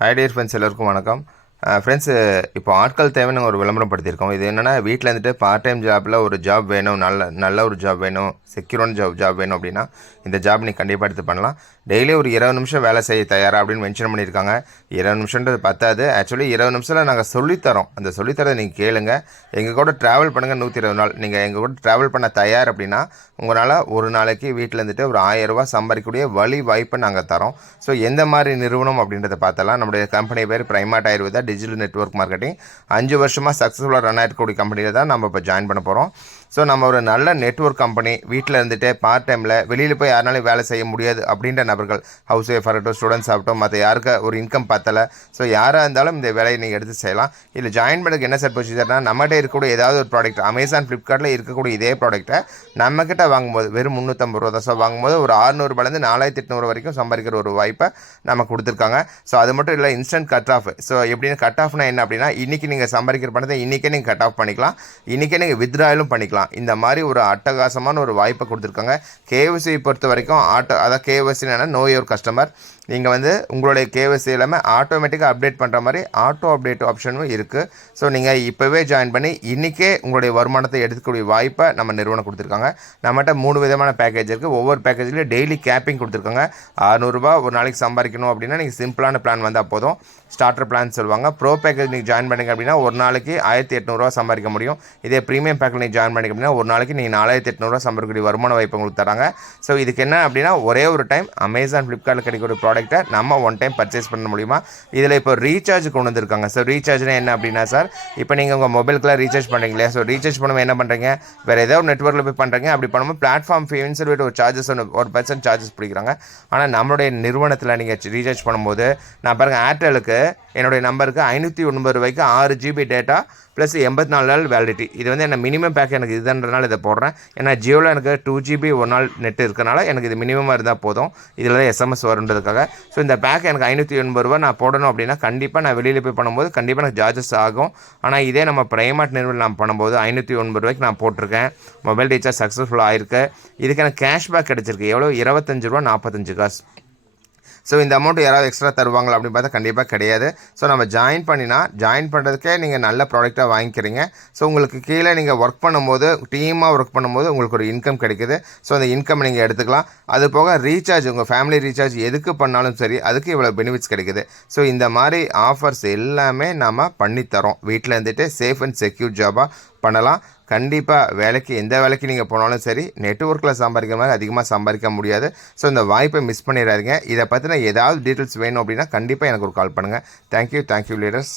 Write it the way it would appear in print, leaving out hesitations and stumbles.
Hi dear friends, எல்லோருக்கும் வணக்கம். Friends, இப்போ ஆட்கள் தேவைன்னு ஒரு விளம்பரம் படுத்தியிருக்கோம். இது என்னென்னா, வீட்டில் இருந்துட்டு பார்ட் டைம் ஜாப்பில் ஒரு ஜாப் வேணும், நல்ல ஒரு ஜாப் வேணும், செக்யூரான ஜாப் வேணும் அப்படின்னா இந்த ஜாப் நீங்கள் கண்டிப்பாக எடுத்து பண்ணலாம். டெய்லி ஒரு 20 நிமிஷம் வேலை செய்ய தயாரா அப்படின்னு மென்ஷன் பண்ணியிருக்காங்க. 20 நிமிஷன்றது பத்தாது. ஆக்சுவலி 20 நிமிஷத்தில் நாங்கள் சொல்லித்தரோம். அந்த சொல்லித்தரதை நீங்கள் கேளுங்க. எங்கள் கூட ட்ராவல் பண்ணுங்கள் 120 நாள். நீங்கள் எங்கள் கூட ட்ராவல் பண்ண தயார் அப்படின்னா உங்களால் ஒரு நாளைக்கு வீட்டில் இருந்துட்டு ஒரு 1000 ரூபா சம்பாதிக்கக்கூடிய வழி வாய்ப்பை நாங்கள் தரோம். ஸோ எந்த மாதிரி நிறுவனம் அப்படின்றத பார்த்தலாம். நம்முடைய கம்பெனி பேர் பிரைமாட் ஆயுர்வேதா டிஜிட்டல் நெட்வொர்க் மார்க்கெட்டிங். 5 வருஷமாக சக்ஸஸ்ஃபுல்லாக ரன் ஆகிருக்கக்கூடிய கம்பெனியில் தான் நம்ம இப்போ ஜாயின் பண்ண போகிறோம். ஸோ நம்ம ஒரு நல்ல நெட்வொர்க் கம்பெனி. வீட்டில் இருந்துட்டு பார்ட் டைமில் வெளியில் போய் யாருனாலும் வேலை செய்ய முடியாது அப்படின்ற நபர்கள், ஹவுஸ் ஒய்ஃப் ஆகட்டும், ஸ்டூடெண்ட்ஸ் ஆகட்டும், மற்ற யாருக்கு ஒரு இன்கம் பத்தலை, ஸோ யாராக இருந்தாலும் இந்த வேலையை நீங்கள் எடுத்து செய்யலாம். இதில் ஜாயின் பண்ணுறதுக்கு என்ன சார் ப்ரொசீஜர்னால், நம்மகிட்ட இருக்கக்கூடிய ஏதாவது ஒரு ப்ராடக்ட், அமேசான் ஃப்ளிப்கார்ட்டில் இருக்கக்கூடிய இதே ப்ராடக்ட்டை நம்மக்கிட்ட வாங்கும்போது வெறும் 350 ரூபா தான். ஸோ வாங்கும்போது ஒரு 600 ரூபாயிலேருந்து 4800 வரைக்கும் சம்பாதிக்கிற ஒரு வாய்ப்பை நம்ம கொடுத்துருக்காங்க. ஸோ அது மட்டும் இல்லை, இன்ஸ்டன்ட் கட் ஆஃப். ஸோ எப்படின்னு கட் ஆஃப்னா என்ன அப்படின்னா, இன்றைக்கி நீங்கள் சம்பாதிக்கிற பணத்தை இன்றைக்கே நீங்கள் கட் ஆஃப் பண்ணிக்கலாம், இன்றைக்கே நீங்கள் வித்ட்ராயலும் பண்ணிக்கலாம். இந்த மாதிரி ஒரு அட்டகாசமான ஒரு வாய்ப்பை கொடுத்துருக்காங்க. கேஒய்சி பொறுத்த வரைக்கும் அதாவது கேஒய்சி நோ யுவர் கஸ்டமர். நீங்கள் உங்களுடைய கேஒய்சி எல்லாமே ஆட்டோமேட்டிக்காக அப்டேட் பண்ணுற மாதிரி ஆட்டோ அப்டேட் ஆப்ஷனும் இருக்குது. ஸோ நீங்கள் இப்போவே ஜாயின் பண்ணி இன்றைக்கே உங்களுடைய வருமானத்தை எடுத்துக்கூடிய வாய்ப்பை நம்ம நிறுவனம் கொடுத்துருக்காங்க. நம்மகிட்ட 3 விதமான பேக்கேஜ் இருக்குது. ஒவ்வொரு பேக்கேஜ்லேயும் டெய்லி கேப்பிங் கொடுத்துருக்காங்க. 600 ரூபா ஒரு நாளைக்கு சம்பாதிக்கணும் அப்படின்னா நீங்கள் சிம்பிளான பிளான் வந்தால் போதும். ஸ்டார்டர் பிளான் சொல்லுவாங்க. ப்ரோ பேக்கேஜ் நீங்கள் ஜாயின் பண்ணிங்க அப்படின்னா ஒரு நாளைக்கு 1800 ரூபா சம்பாதிக்க முடியும். இதே ப்ரீமியம் பேக்கில் நீங்கள் ஜாயின் பண்ணிங்க அப்படின்னா ஒரு நாளைக்கு நீங்கள் 4800 ரூபா சம்பாதிக்கக்கூடிய வருமான வாய்ப்பு உங்களுக்கு தராங்க. ஸோ இதுக்கு என்ன அப்படின்னா, ஒரே ஒரு டைம் அமேசான் ஃப்ளிப்கார்ட்டில் கிடைக்கக்கூடிய ப்ராடக்ட்டை நம்ம ஒன் டைம் பர்ச்சேஸ் பண்ண முடியுமா. இதில் இப்போ ரீசார்ஜ் கொண்டு வந்திருக்காங்க. ஸோ ரீசார்ஜ்னா என்ன அப்படின்னா சார், இப்போ நீங்கள் உங்கள் மொபைலுக்குலாம் ரீசார்ஜ் பண்ணுறீங்க இல்லையா. ஸோ ரீசார்ஜ் பண்ணும்போது என்ன பண்ணுறீங்க, வேறு ஏதோ ஒரு நெட்வொர்க்கில் போய் பண்ணுறீங்க. அப்படி பண்ணும்போது பிளாட்ஃபார்ம் ஃபீன்னு சொல்லிட்டு ஒரு சார்ஜஸ் 1% சார்ஜஸ் பிடிக்கிறாங்க. ஆனால் நம்மளுடைய நிறுவனத்தில் நீங்கள் ரீசார்ஜ் பண்ணும்போது, நான் பாருங்கள், ஏர்டெலுக்கு என்னுடைய நம்பருக்கு 509 ரூபாய்க்கு 6 GB டேட்டா ப்ளஸ் 84 நாள் வேலிடிட்டி. இது என்ன மினிமம் பேக் எனக்கு இதுன்றனால இதை போடுறேன். ஏன்னா ஜியோவில் எனக்கு 2 GB ஒரு நாள் நெட் இருக்கனால எனக்கு இது மினிமமாக இருந்தால் போதும். இதில் தான் SMS வருன்றதுக்காக. ஸோ இந்த பேக் எனக்கு 580 ரூபா நான் போடணும் அப்படின்னா கண்டிப்பாக நான் வெளியில் போய் பண்ணும்போது கண்டிப்பாக எனக்கு சார்ஜஸ் ஆகும். ஆனால் இதே நம்ம பிரைமாட் நிறுவனம் நான் பண்ணும்போது 590 ரூபாய்க்கு நான் போட்டிருக்கேன். மொபைல் ரீசார்ஜ் சக்ஸஸ்ஃபுல்லாக ஆயிருக்கு. இதுக்கு எனக்கு கேஷ்பேக் கிடச்சிருக்கு. எவ்வளோ, 25 ரூபா 45 காசு. ஸோ இந்த அமௌண்ட் யாராவது எக்ஸ்ட்ரா தருவாங்களா அப்படின்னு பார்த்தா கண்டிப்பாக கிடையாது. ஸோ நம்ம ஜாயின் பண்ணுறதுக்கே நீங்கள் நல்ல ப்ராடக்டாக வாங்கிக்கிறீங்க. ஸோ உங்களுக்கு கீழே நீங்கள் ஒர்க் பண்ணும்போது, டீமாக ஒர்க் பண்ணும்போது உங்களுக்கு ஒரு இன்கம் கிடைக்குது. ஸோ அந்த இன்கம் நீங்கள் எடுத்துக்கலாம். அது போக ரீசார்ஜ், உங்கள் ஃபேமிலி ரீசார்ஜ் எதுக்கு பண்ணாலும் சரி அதுக்கு இவ்வளோ பெனிஃபிட்ஸ் கிடைக்குது. ஸோ இந்த மாதிரி ஆஃபர்ஸ் எல்லாமே நம்ம பண்ணித்தரோம். வீட்டில் இருந்துட்டு சேஃப் அண்ட் செக்யூர் ஜாபாக பண்ணலாம். கண்டிப்பாக எந்த வேலைக்கு நீங்கள் போனாலும் சரி, நெட்வொர்க்கில் சம்பாதிக்கிற மாதிரி அதிகமாக சம்பாதிக்க முடியாது. ஸோ இந்த வாய்ப்பை மிஸ் பண்ணிடாதீங்க. இதை பற்றின ஏதாவது டீட்டெயில்ஸ் வேணும் அப்படின்னா கண்டிப்பாக எனக்கு ஒரு கால் பண்ணுங்கள். Thank you leaders.